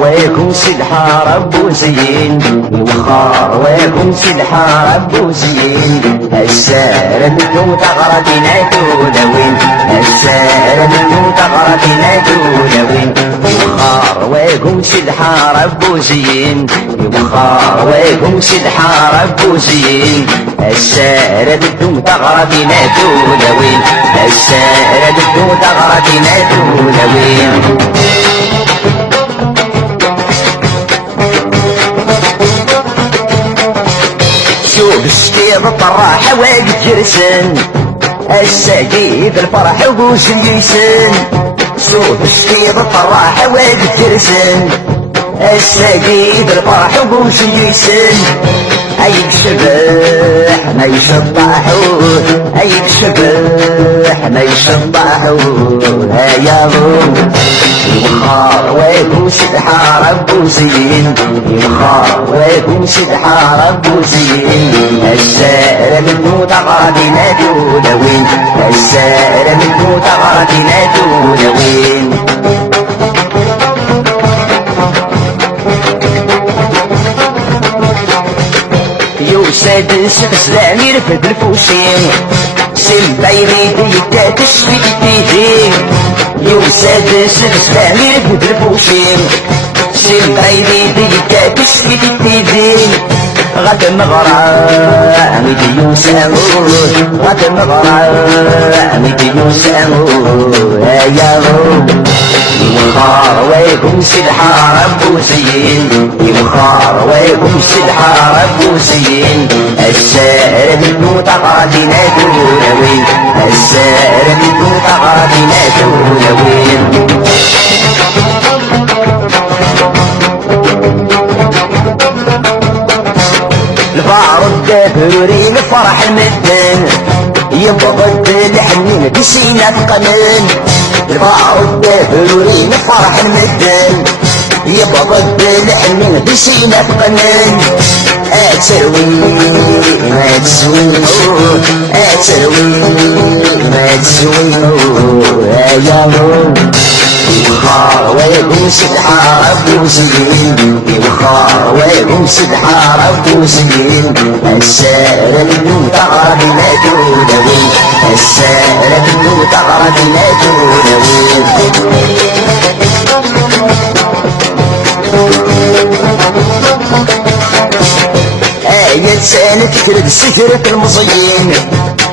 ويكون سيد حارب وزين الوخار ويكون سيد حارب وزين السارة منو تغردنا دولوين السارة منو تغردنا دولوين الوخار ويكون سيد حارب وزين الوخار ويكون سيد حارب وزين السارة منو تغردنا دولوين السارة منو تغردنا دولوين بشتيض الطراحة واقف جرسن السعيد الفرح وزيسن سوق بشتيض الطراحة واقف جرسن السعيد الفرح وزيسن هيك شبح ما يشطحوه هيك شبح ما يشطحوه هيا ضوء الوخار ويكون سيد حارب وزين الوخار ويكون سيد حارب وزين السائرة منو تغردنا دولوين السائرة منو تغردنا دولوين يوساد سدس الامير في الفوشين سيم بايري ديتا تشفي تيجي يوساد سدس الامير في الفوشين سيم بايري ديتا تشفي تيجي غد مغرى ميدي يوسامو غد مغرى ميدي يوسامو هيا الوخار ويكون سيد حارب وزين الوخار ويكون سيد حارب وزين السائر منو تغادينا دولوين السائر منو تغادينا دولوين البارود دافرورين فرح المدن يبغض الحنين بسينا القمن البارود دافرورين فرح المدن يبغض الحنين بسينا القمن اتروي ما تسوي اتروي ما تسوي يا الوخار ويكون سيد حارب وزين الوخار ويكون سيد حارب وزين السارة منو تغردنا دولوين السارة منو تغردنا دولوين آية سنة تكرد سكرة المصيين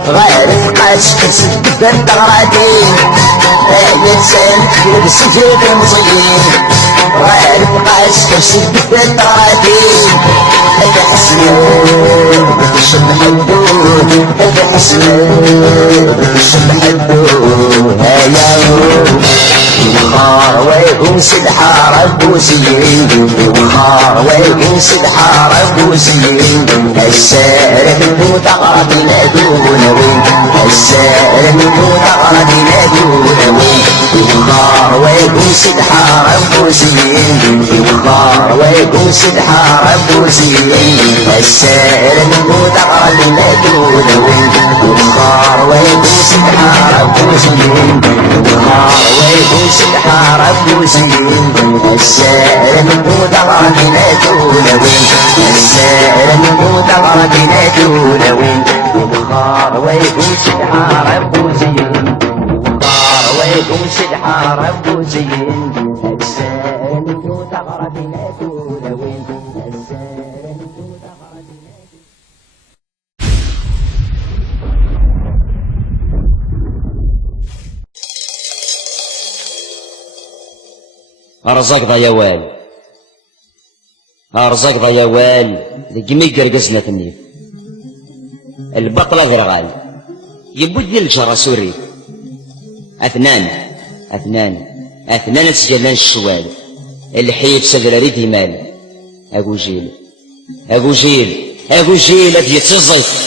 غير فقاش كسد بنت غرادين آية سنة تكرد سكرة المصيين غير فقاش كسد بنت غرادين هذا حسنين بتشم حدود هذا حسنين بتشم حدود هيا الوخار ويكون سيد حارب وزين الوخار ويكون سيد حارب وزين السائر منو تغردنا دولوين السائر منو تغردنا دولوين الوخار ويكون سيد حارب وزين الوخار ويكون سيد حارب وزين السائر منو تغردنا دولوين الوخار ويكون سيد حارب وزين الوخار ويكون سيد حارب وزين السائر منو تغردنا دولوين السائر منو تغردنا دولوين الوخار ويكون سيد حارب وزين الوخار ويكون سيد حارب وزين السائر منو تغردنا دولوين السائر منو تغردنا أرزاق ضا يوال أرزاق ضا يوال لقمي قرقزنا تنيف البطلة غرغال يبدل الجرى سوري أثنان تسجلان الشوال الحيب سجل ريدي مال أبو جيل أبي يتصف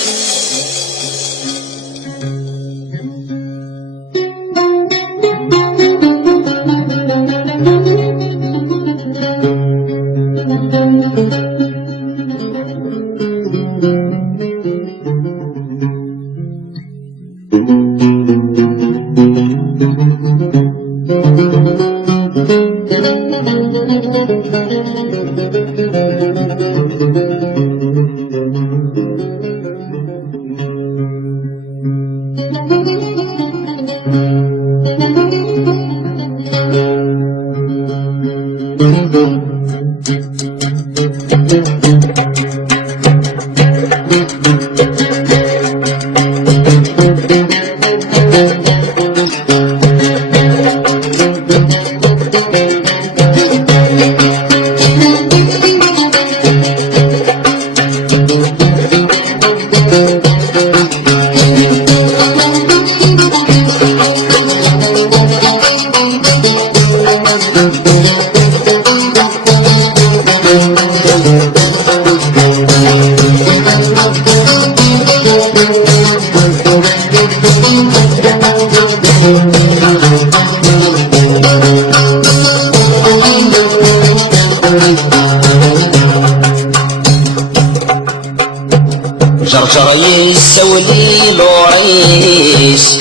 يسولي لوريس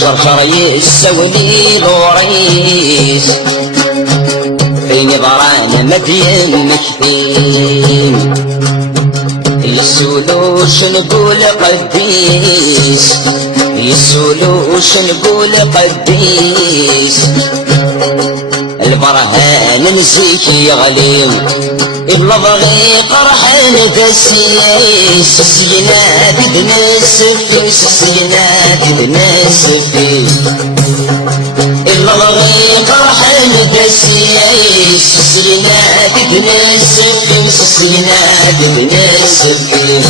جرجر يسولي لوريس فين ضران مدين مكتين يسولوش نقول قديس يسولوش نقول قديس البرهان نسيك يغلي إلا بغي قرحان دسيس السينات بنسفي السينات بنسفي إلا بغي قرحان دسيس السينات بنسفي السينات بنسفي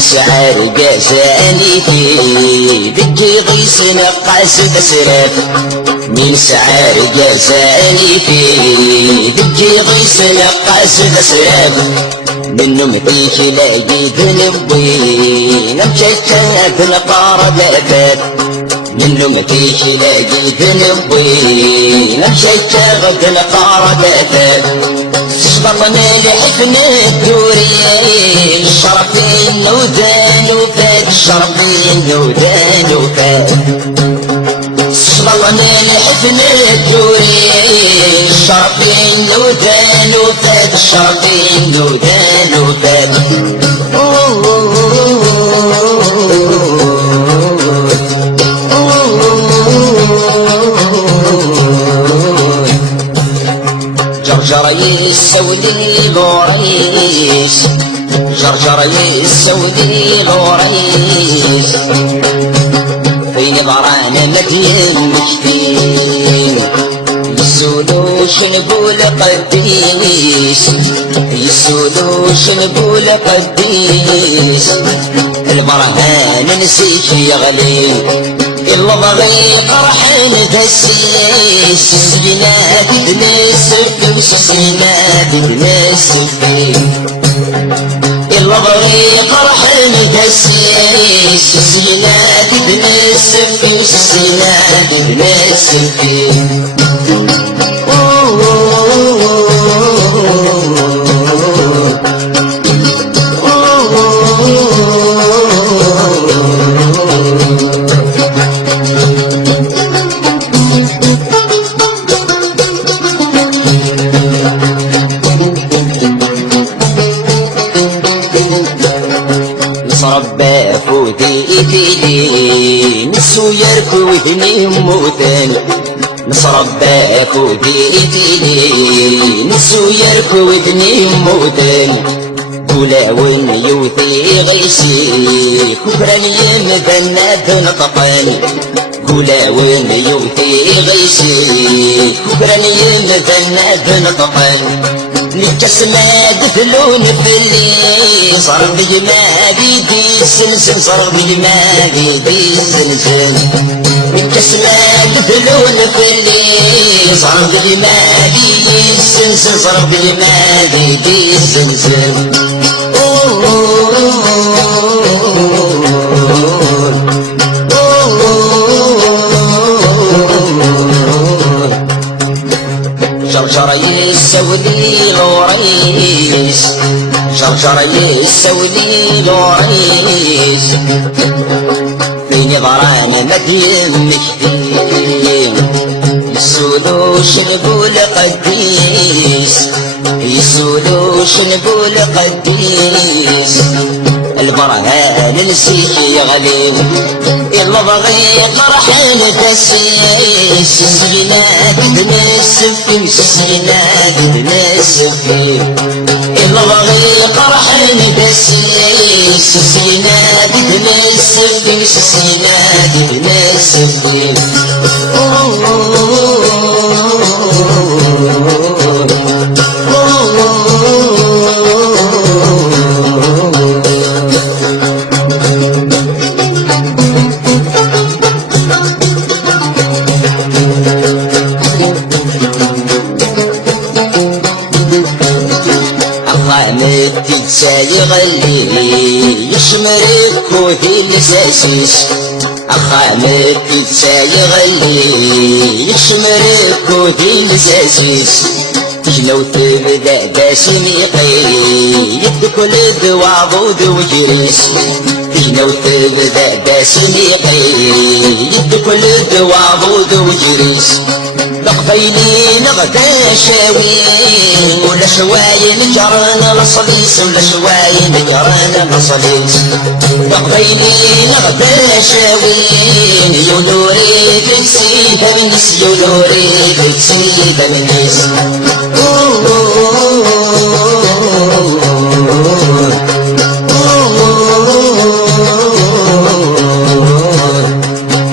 شعر جزالي في دقي غيس نقاس بسرات من شعر جزالي في دقي غيس نقاس بسرات منو متيك لاقي ذنبي نمشيت نقار بأفات منو متيك لاقي ذنبي نمشيت نقار بأفات شبطنا لحفنا الدوري الشرفين ودان وفات الشرفين ودان وفات شبطنا لحفنا الدوري الشرفين ودان وفات الشرفين ودان وفات جرجر يسولي لوريس جرجر يسولي لوريس فين ضران مدين مكتين يسولوش نقول قديس يسولوش نقول قديس البرهان نسيك يغلي إلا بغي قرحان دسيس السجنات بنسفي السجنات بنسفي إلا بغي قرحان دسيس السجنات بنسفي السجنات بنسفي ربا فوتي إيدي نسو يركو هني موتان نصربا فوتي إيدي نسو يركو هني موتان قولا وين يوثي غيسي كبران يمذنات نطقان قولا وين يوثي غيسي كبران يمذنات نطقان نجسنا دفلون في الليل صار بجما بيدي سنسن صار بجما بيدي سنسن نجسنا دفلون في الليل صار بجما بيدي سنسن صار بجما بيدي سنسن جرجر يسولي لوريس جرجر يسولي لوريس فين ضران مدين مكتين يسولوش نقول قديس يسولوش نقول قديس البرهان نسيك يغلي إلا بغي قرحان دسيس السجنات بنسفي السجنات بنسفي إلا بغي قرحان دسيس السجنات بنسفي السجنات بنسفي يغلي يشمرك وهي لساسيس أخامك يغلي يشمرك وهي لساسيس لو تبدا باسميقي يدك ولد وعضود وجريس لو تبدا باسميقي يدك ولد وعضود وجريس لقبيلين غدا شاوين ولا شواين جرانا لصليس ولا شواين جرانا لصليس لقبيلين غدا شاوين يولوري تكسيها من نس يولوري تكسيها من نس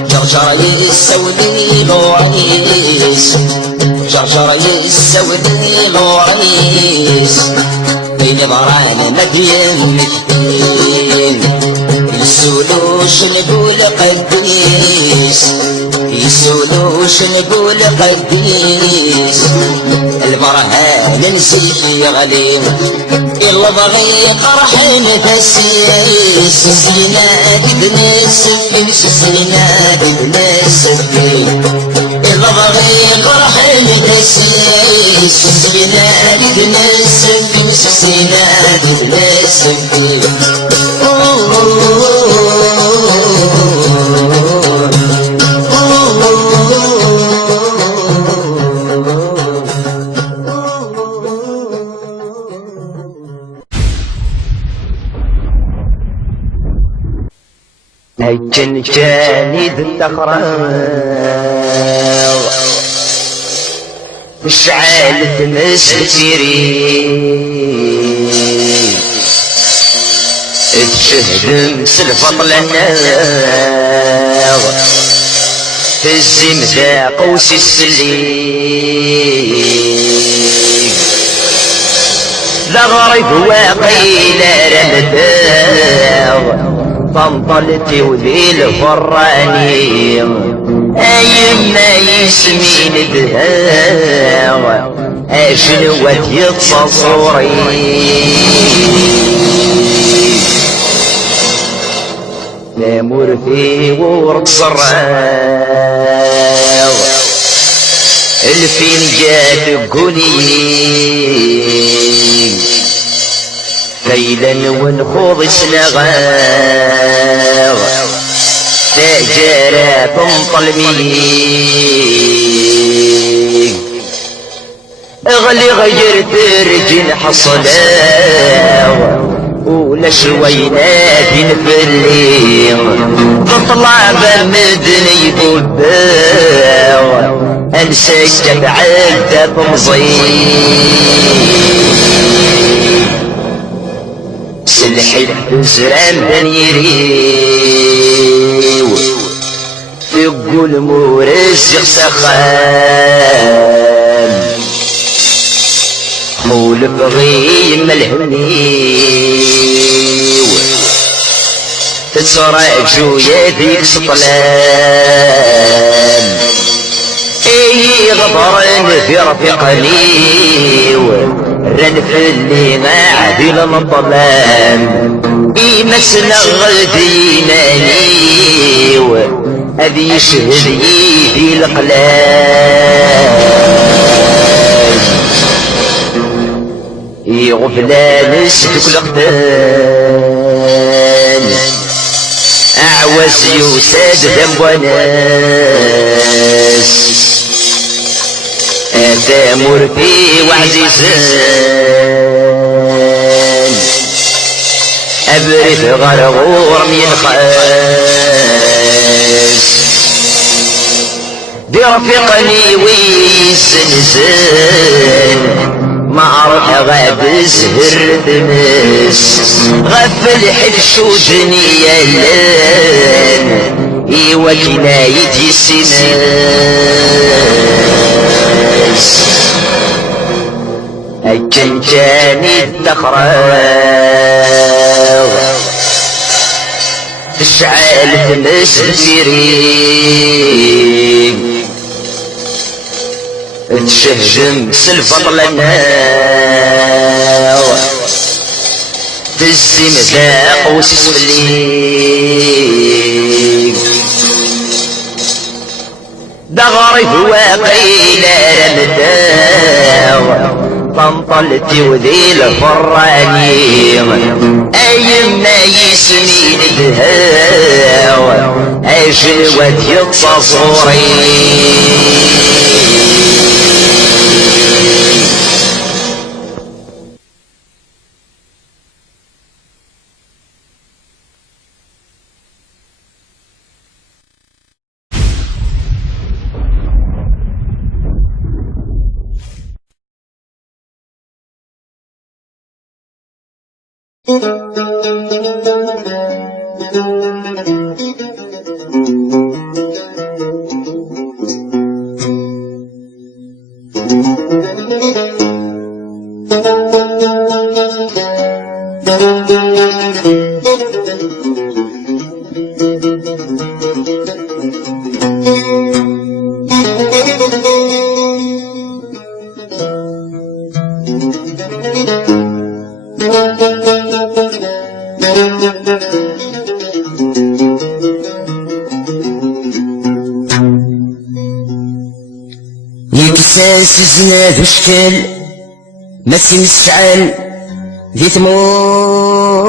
جرجر يسودي لوريس جرجر يسودي لوريس بين ضران مدين مدين يسولوش نقول قديس يسولوش نقول قديس البرهان نسيح يغلي إلا بغي قرح نفسيس سلينا بنس سلينا بنس إلا بغي قرح نفسيس سلينا بنس سلينا بنس هجن جاني التخراو مشعل تمس كثيرين تشهدم سلفط للناو تزم ذا قوس السليم لا غريب واقيل رمداو طنطلتي وذي الفراني ايما يسمين بها اشنوات يتصوري نامور في ورد صراو الفنجات قولي ليلا ونخوض سنغاو تأجارا بنطلمي اغلي غير ترجل حصلاو ولا شوينا في الفليم تطلع بمدني بوباو انساك بعد بمصيب سلحي زران بنيريو يقول مورزق سخان حول بغي ملهمنيو تتصرع جويا ديك سطلان اي غبران في رفيقنيو رنف اللي ما عدل مطلان يمسنا غدينانيو هذي يشهد يدي القلال يغفلان سدك القتال اعوز يوساد ذنب وناس تامر في وعزيزان ابرد غرغور من خاس برفقني ويزنزان ما عرف غاب زهر ثمس غفل حلشو دنيا لان ايوا كناية السناس هكن جاني الدخراو تشعل تمس بسيرين تشهجم سلفط لنا الزمزاق وسسفلي دغري واقيل رمداو طنطلتي وذي الفراني ايمنا يسمي الدهاو اجلوات التصوري يكساس زناد وشكل ما تنسعل ذي ثمورث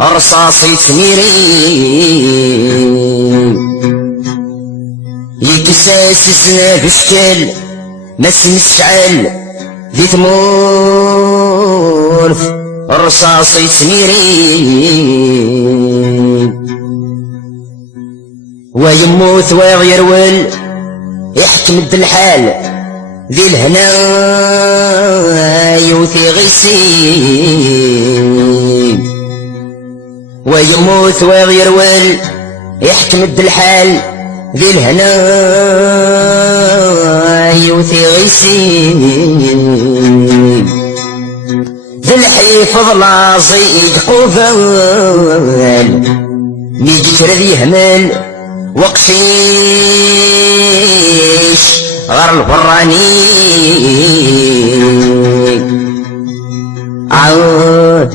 رصاصي ثميرين يكساس زناد وشكل ما تنسعل ذي ثمورث رصاصي ثميرين ويموت ويغيرول يحكم بالحال ذي الهنا يوثي غيسين ويموت ويغيرول يحكم بالحال ذي الهنا يوثي غيسين ذي الحيفظ لازيق قفال ميجي ترد يهمل وقفيش غير الفراني عود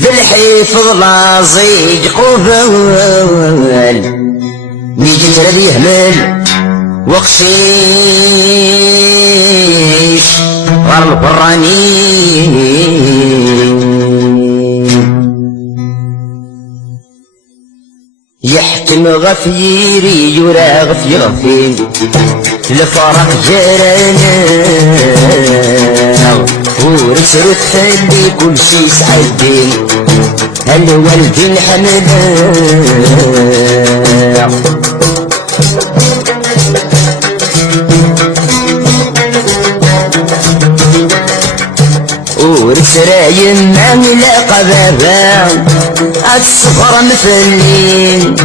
ذي الحيفظ لازيج قفال ميجي ترد يهمل وقشيش غير الفراني يحكم غفيري يرى غفي غفي لفرق جرانا ورسل تخلي كل شي سعدين الوالدين حملا ورسرايم عاملة قبابة الصفر مثلين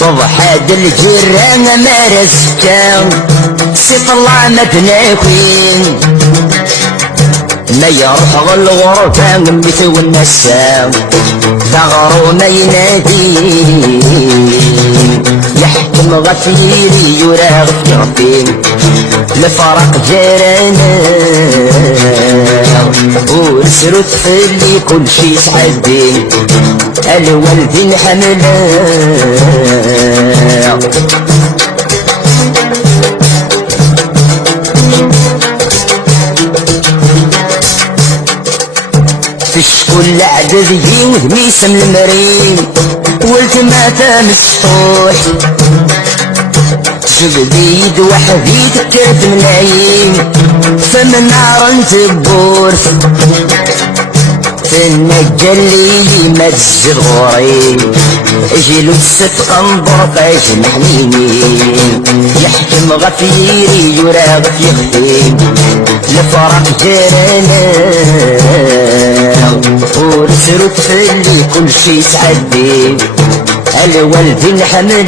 طبحات الجيران ما رزقا سيط الله ما بناكوين ما يروح الغرفة مثل النسام ثغروا ما ينادي يحكم غفيري يراغ غفين لفرق جيرانا ورسلوا تخلي كل شي سعدين الوالدين حملا كل عدد يوهميس من المرين ولت ما تمسطوح سبديد وحدي تكرت ملايين فمن نار تبورث فالنجل اللي ما تزد غوري اجيلو الصدق انظر فاش محنينين يحكم غفيري يراغ يخفين لفرق جيرانا ورسلوا تفلي كل شي سعدين الوالدين حملا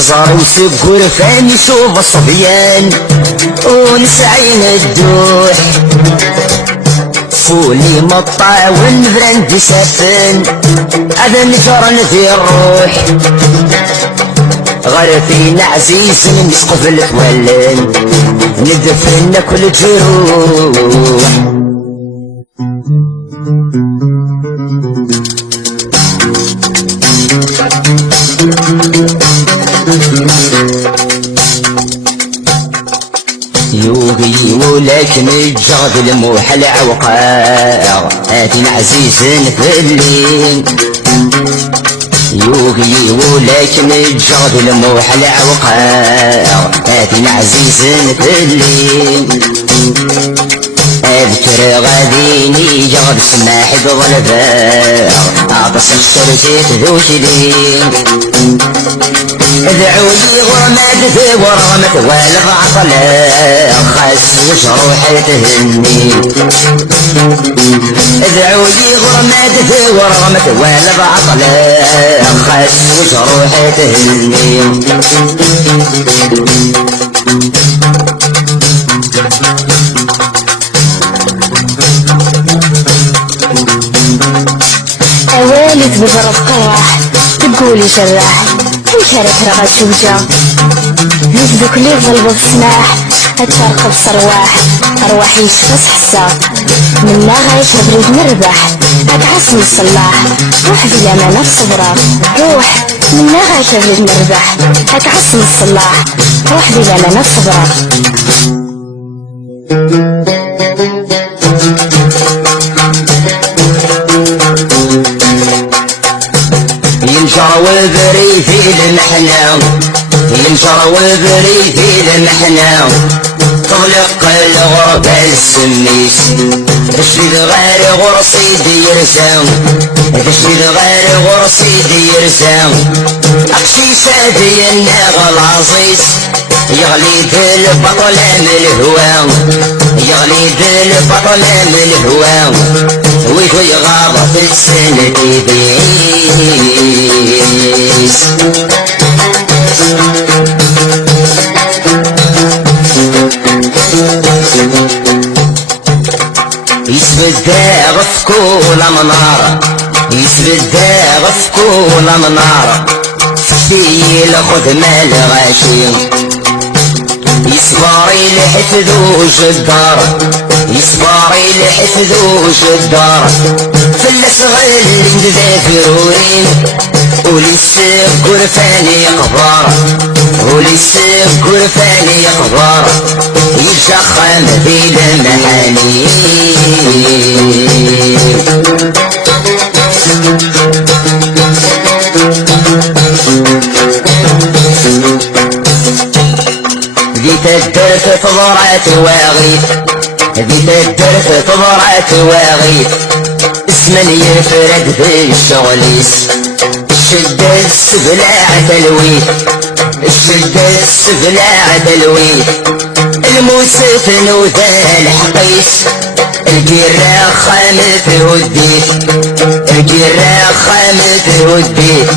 يزار وسقور فاني شوف الصبيان ونسعين الدوح فولي مطع والنفران سافن هذا نجرن في الروح غير فينا عزيز نسقف التولن ندفن كل جروح يوغي ولكن الجغد الموحل عوقاع هاتين عزيز في الليل يوغي ولكن الجغد الموحل عوقاع هاتين عزيز في الليل اذكر غاديني جغد سماح بظلفاء عطس اشتريت ذو شديد ادعولي غرمت في ورغمت والغ عطلاء خاس وجروحي تهني ادعولي غرمت في ورغمت والغ عطلاء خاس وجروحي تهني اوالي تبزر القراح تقولي شراح وكانت رغد شوجة نزدك لي ظلبة بسماح هتشارق بصرواح أرواحي يشفص حسا منا غايش بريد نربح هتعسل الصلاح روح ذي الأمانة صبرا روح منا غايش بريد نربح هتعسل الصلاح روح ذي الأمانة صبرا ينشر وذري في المحنة ينشر وذري في المحنة طلق الغربة السميس تشريد غير غرصي ديرسام تشريد غير غرصي ديرسام أقشي سادي الناغ العزيز يغلي بالبطل من الهوام يغلي بالبطل من الهوام ويكو يغاب في السنة بيس يسبد داغ في كل منار يسبد داغ في كل منار في الخدمة الغاشي يصبري لحفظوش الدار يصبري لحفظوش الدار فلس غير اللي ندافرورين ولسه قرفاني قبار ولسه قرفاني قبار يشخم في المحاني ذيت الدرس فضرات واغيث ذيت الدرس فضرات واغيث اسمن يفرد في الشغليس الشدة السبلاع تلويث الشدة السبلاع تلويث الموسف نوذا الحقيس الجراح خامت وديت الجراح خامت وديت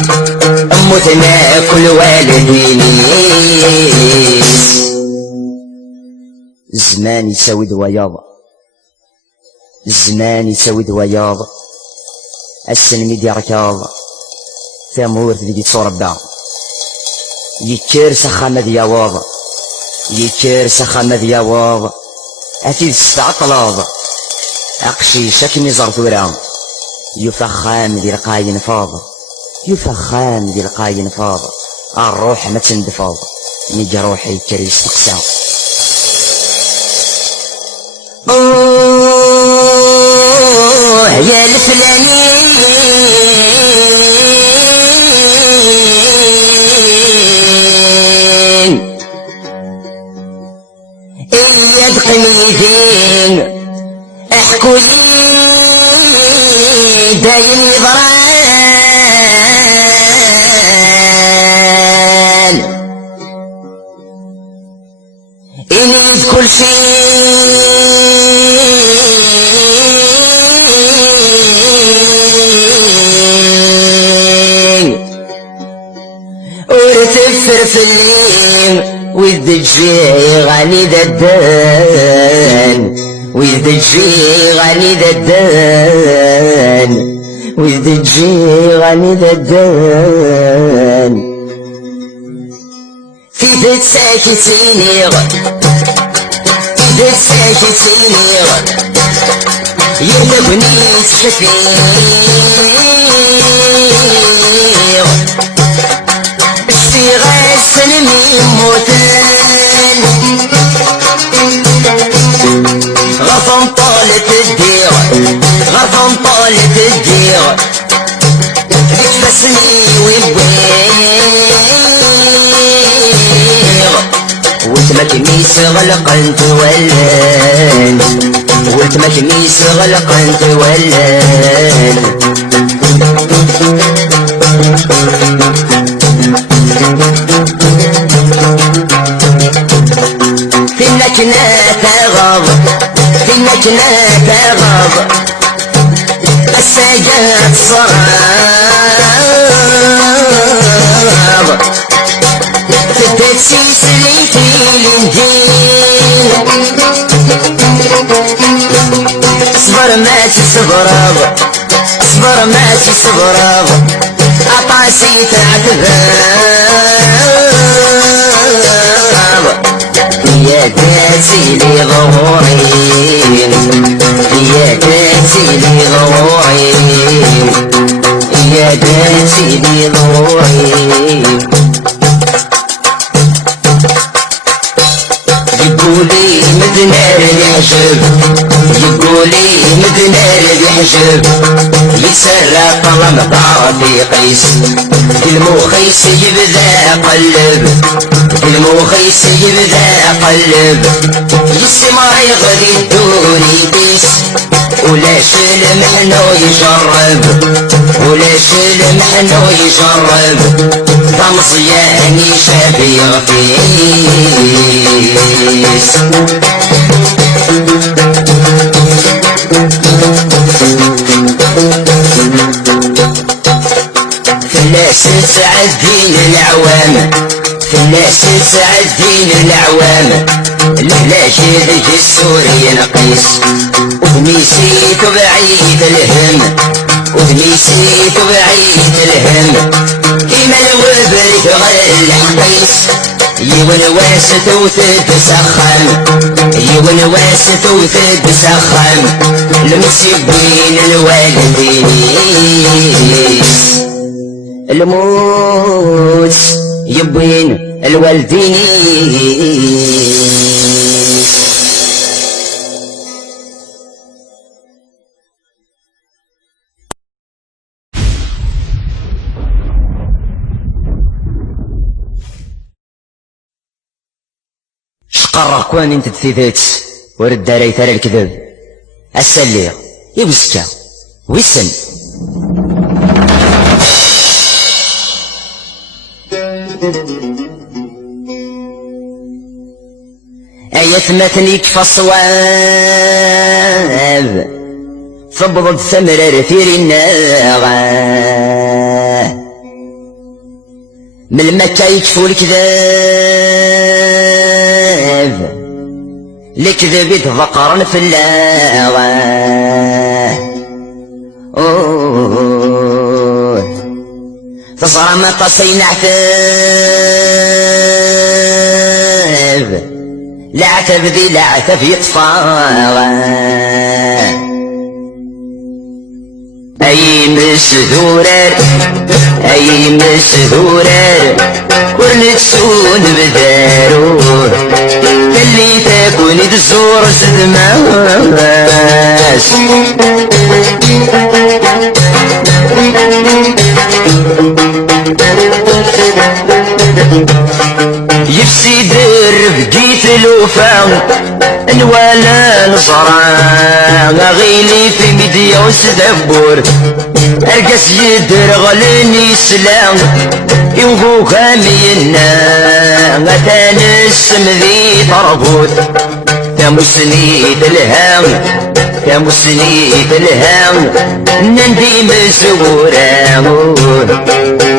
أموتنا كل والديني الزمان يساوي دوياض الزمان يساوي دوياض السلمي دي ركاض ثمور تدي تصربع يكير سخامة دياواض يكير سخامة دياواض أكيد استعطلاض أقشي شكني زرطورا يفخام دي القاين فاض يفخام دي القاين فاض الروح ما تندفاض يجي روحي كريس تقسام يا الفلانين يد قميدين احكوا لي دايم نظران إني كل شيء ورتفر فلي ويد تجي غني ددان ويد تجي غني ددان ويد تجي غني ددان في ذات ساكتيني ذات ساكتيني يهلكني تشفير الصغار سلمي موتان غرفان طالت الدير غرفان طالت الدير بتبسني وبوير وتما كميس غلقن تولان وتما كميس غلقن تولان فينا كنا تغض فينا كنا تغض السجاد صراب تتسيس لي في الانجيل اصبر ما تصبراب اصبر ما تصبراب اطاسي تعتذاب يا كاسي لي ضوعين يا كاسي لي ضوعين يا كاسي لي ضوعين يقولي مدنار الحجب يقولي مدنار الحجب يسرى طلب بعضي قيس المخيس يبدا قلب المخيس يبدا قلب يسمع يغلي الدوري بيس ولا شل محنو يجرب ولا شل محنو يجرب طمصياني شابي غفيس فلاس تعدين العوام فلاس تعدين العوام الهلاجد السوري نقيس وبنيسيت بعيد الهم وبنيسيت بعيد الهم كيما الوبرك غير الحقيس يونواست وتتسخن يونواست وتتسخن المسيبين الوالدين الموت يبين الوالدين شقرر كوان انت بثيثات ورد داري ثار الكذب السليغ يبسكا ويسن آية متنيك فالصواب فبضت ثمر رثير الناغة من المكة يكفو الكذاب الكذب يتذكرن في اللاغة تصرى ما تصين عتاب لا عتب ذي لا عتب يطفى أي مسذورر أي مسذورر كل تسون بدارو اللي تكون تزور سدماس يفسي درب جيت الوفا نوالا نصرا غيلي في ميديا وسدبور ارقس يدر غلني سلام يوغو كامينا غتانس مذي طربوت تمسني الهام تمسني الهام نندي مسورا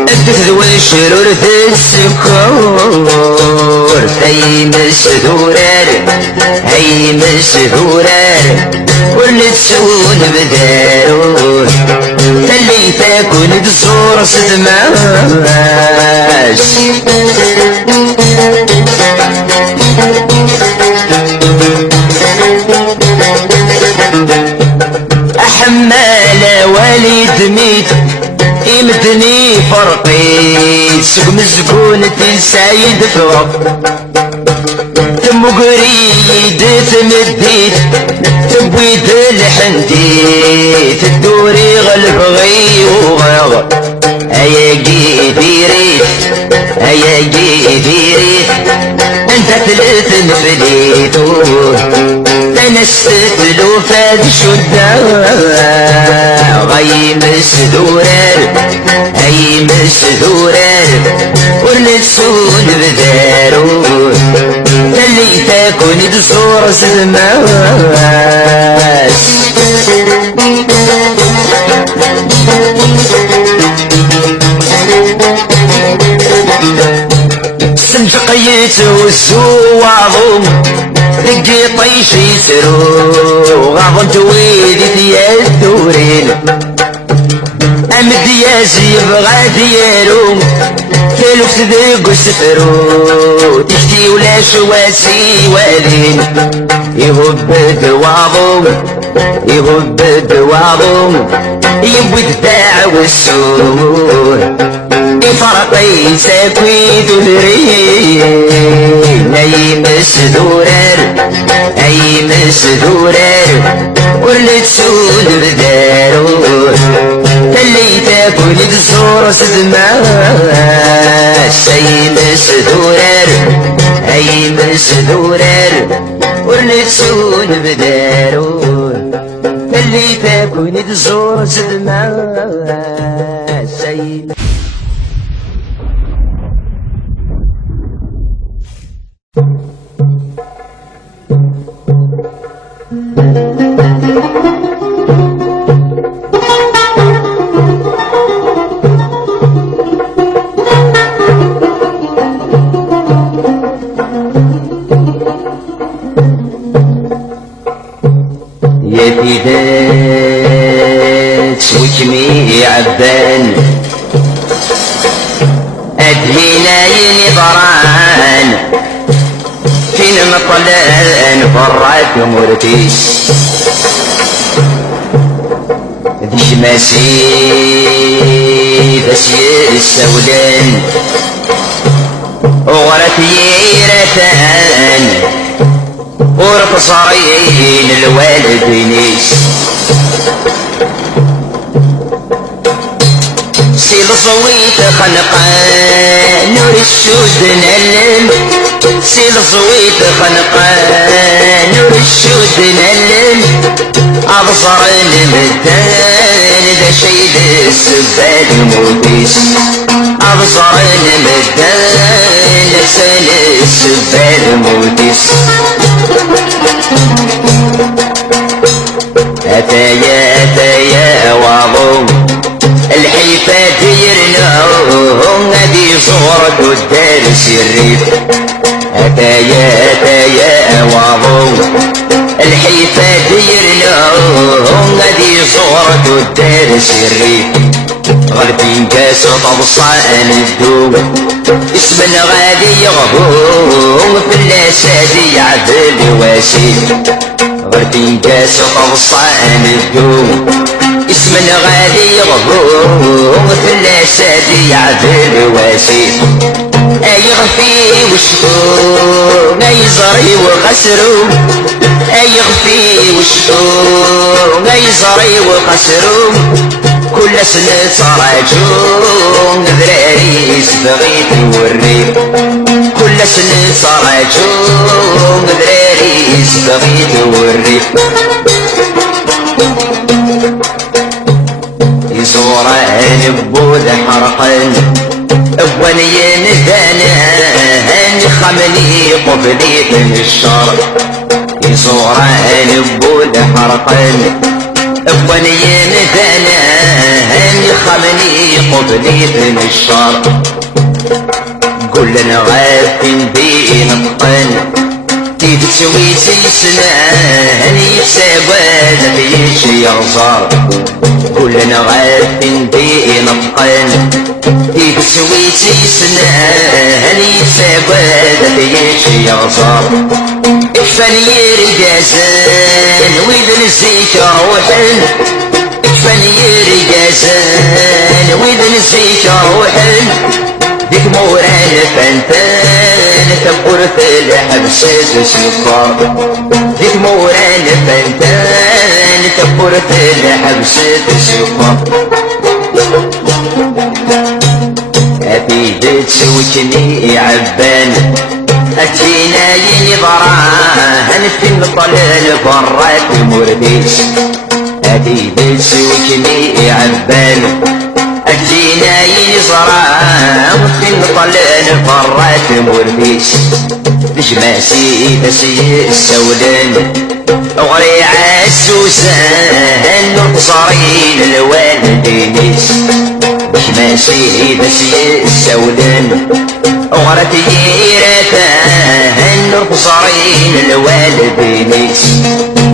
ادت ذوي شرور السكور هاي مسدورر هاي مسدورر ولتسون بدارور اللي تكون تزور صدماش أحمال والد ميت يمدني فرقيت سوق مسكونة السعيد فرق تم قريد تمديت تبويد الحنديت الدوري غلب غيوغ ايا قيديريت ايا قيديريت انت ثلاث مفليتوه تنست له فاد شدة غي مسدورر اي مسدورر ورنتسون بدارو اللي تكون تزور زماس سنفقيت والزواضم دقي طيش يسرو غاضن تويدي ديال الدورين امد ياسي يبغى ديالو كيلوكس ديقو سفرو تشتي ولا شواسي والين يهب دواضم يهب دواضم يبوي الداع والسور فرقي ساكويد الرين اي مسدورر اي مسدورر ورلتسون بدارور اللي تاكل تزور صدماش اي مسدورر اي مسدورر ورلتسون بدارور اللي تاكل تزور صدماش اي يا فدات وجمي عبان أدهينا ينبران فين مطلان فرات مرتيش ديش ماسي بس يسولان وغرت ييرتان ورقصارين الوالدينيش سيل صويت خنقان نور الشود نلم سيل صويت خنقان نور الشود نلم أبصر المدان ذا شيد السباد موتيش أبصر المدان لسان السباد موتيش أتايا أتايا وضم الحيفات يرنوهم هذي صورة الدارس الريف أتايا أتايا وضم الحيفات يرنوهم هذي صورة الدارس الريف غربين كاس طبصان الدوم اسم غادي يغبوم في اللاسادي عذل واسيل غربين كاس طبصان الدوم اسم غادي يغبوم في اللاسادي عذل واسيل ايغفي وشكو ما يزري وخسرو ايغفي وشكو ما يزري وخسرو كل سنة صراجون ذراريس بغيت نوريك كل سنة صراجون ذراريس بغيت نوريك يزوران بود حرقان أولي ندانا هاني خمني قبلي من الشر يزوران بود حرقان أولي ندانا هاني خمني قبلي من الشر كلنا غافين بين الطن تسوي سنان يتسابد بيش يغزر كلنا غافين بين الطن تسوي سنان يتسابد بيش يغزر الفنير جازان وإذن الزيكر وحن الفنير جازان وإذن الزيكر وحن ديك موران فانتان تبور في الحبس تسفر ديك موران فانتان تبور في الحبس تسفر أبيد تسوكني عبان أتينا ينظران في الطلال برات المرديس أبيد تسوكني عبان أتينا ينظران في الطلال برات المرديس نجماسي تسي السودان أغري عالسوسان نقصرين الوالدينيس نجماسي تسي السودان أغرت ييرتان نقصرين الوالدينيس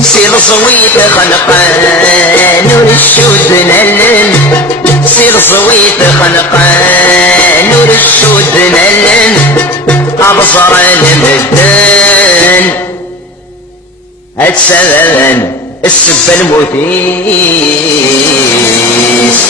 سير صويت خنقان نور الشود نلن سير صويت خنقان نور الشود نلن أبصر المدان السبب السب المثيس